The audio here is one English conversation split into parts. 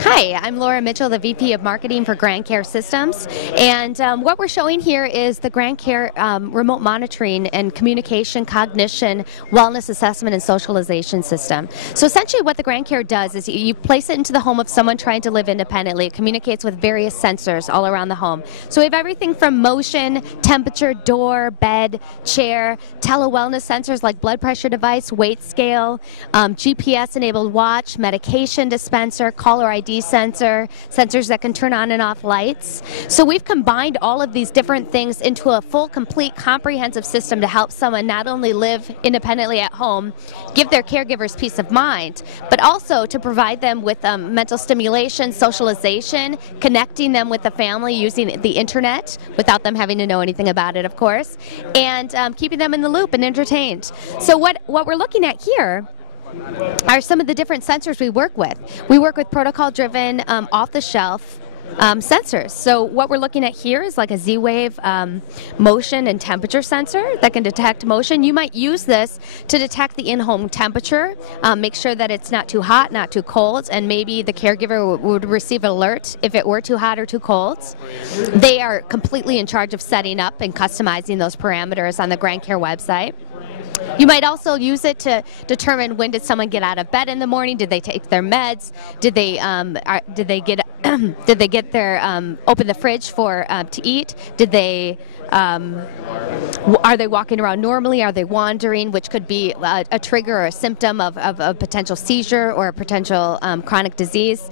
Hi, I'm Laura Mitchell, the VP of Marketing for GrandCare Systems, and what we're showing here is the GrandCare remote monitoring and communication, cognition, wellness assessment, and socialization system. So essentially what the GrandCare does is you place it into the home of someone trying to live independently. It communicates with various sensors all around the home. So we have everything from motion, temperature, door, bed, chair, tele-wellness sensors like blood pressure device, weight scale, GPS-enabled watch, medication dispenser, caller ID sensor, sensors that can turn on and off lights. So we've combined all of these different things into a full, complete, comprehensive system to help someone not only live independently at home, give their caregivers peace of mind, but also to provide them with mental stimulation, socialization, connecting them with the family using the internet without them having to know anything about it, of course, and keeping them in the loop and entertained. So what we're looking at here are some of the different sensors we work with. We work with protocol-driven, off-the-shelf sensors. So what we're looking at here is like a Z-Wave motion and temperature sensor that can detect motion. You might use this to detect the in-home temperature, make sure that it's not too hot, not too cold, and maybe the caregiver would receive an alert if it were too hot or too cold. They are completely in charge of setting up and customizing those parameters on the GrandCare website. You might also use it to determine when did someone get out of bed in the morning. Did they take their meds? Did they get their open the fridge for to eat? Did they are they walking around normally? Are they wandering? Which could be a trigger or a symptom of a potential seizure or a potential chronic disease.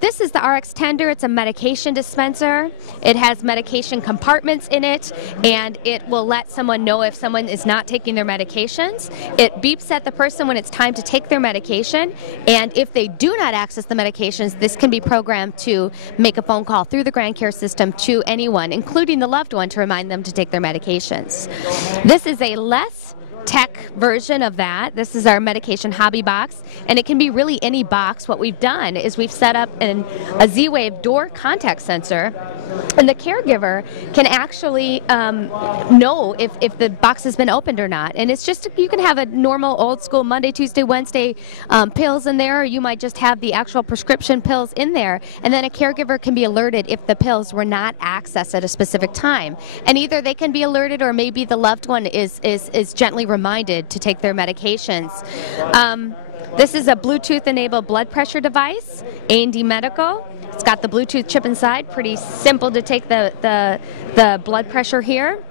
This is the RX Tender. It's a medication dispenser. It has medication compartments in it, and it will let someone know if someone is not taking their medications. It beeps at the person when it's time to take their medication, and if they do not access the medications, this can be programmed to make a phone call through the GrandCare system to anyone, including the loved one, to remind them to take their medications. This is a less tech version of that. This is our medication hobby box, and it can be really any box. What we've done is we've set up a Z-Wave door contact sensor, and the caregiver can actually know if the box has been opened or not. And it's just, you can have a normal old school Monday, Tuesday, Wednesday pills in there, or you might just have the actual prescription pills in there, and then a caregiver can be alerted if the pills were not accessed at a specific time. And either they can be alerted, or maybe the loved one is gently reminded to take their medications. This is a Bluetooth-enabled blood pressure device, A&D Medical. It's got the Bluetooth chip inside. Pretty simple to take the blood pressure here.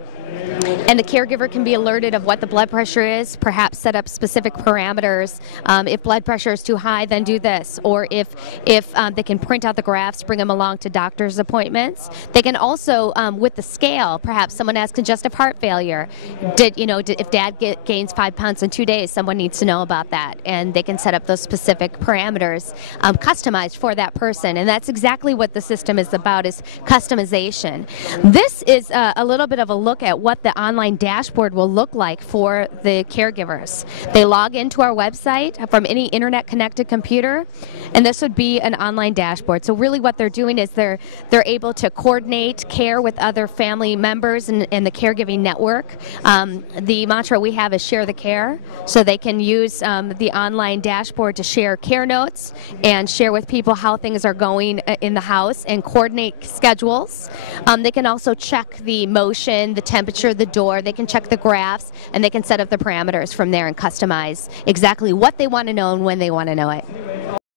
And the caregiver can be alerted of what the blood pressure is, perhaps set up specific parameters. If blood pressure is too high, then do this. Or if they can print out the graphs, bring them along to doctor's appointments. They can also, with the scale, perhaps someone has congestive heart failure. If dad gains 5 pounds in 2 days, someone needs to know about that. And they can set up those specific parameters customized for that person. And that's exactly what the system is about, is customization. This is a little bit of a look at what the online dashboard will look like for the caregivers. They log into our website from any internet connected computer, and this would be an online dashboard. So really what they're doing is they're able to coordinate care with other family members in the caregiving network. The mantra we have is share the care, so they can use the online dashboard to share care notes and share with people how things are going in the house and coordinate schedules. They can also check the motion, the temperature, the door. They can check the graphs, and they can set up the parameters from there and customize exactly what they want to know and when they want to know it.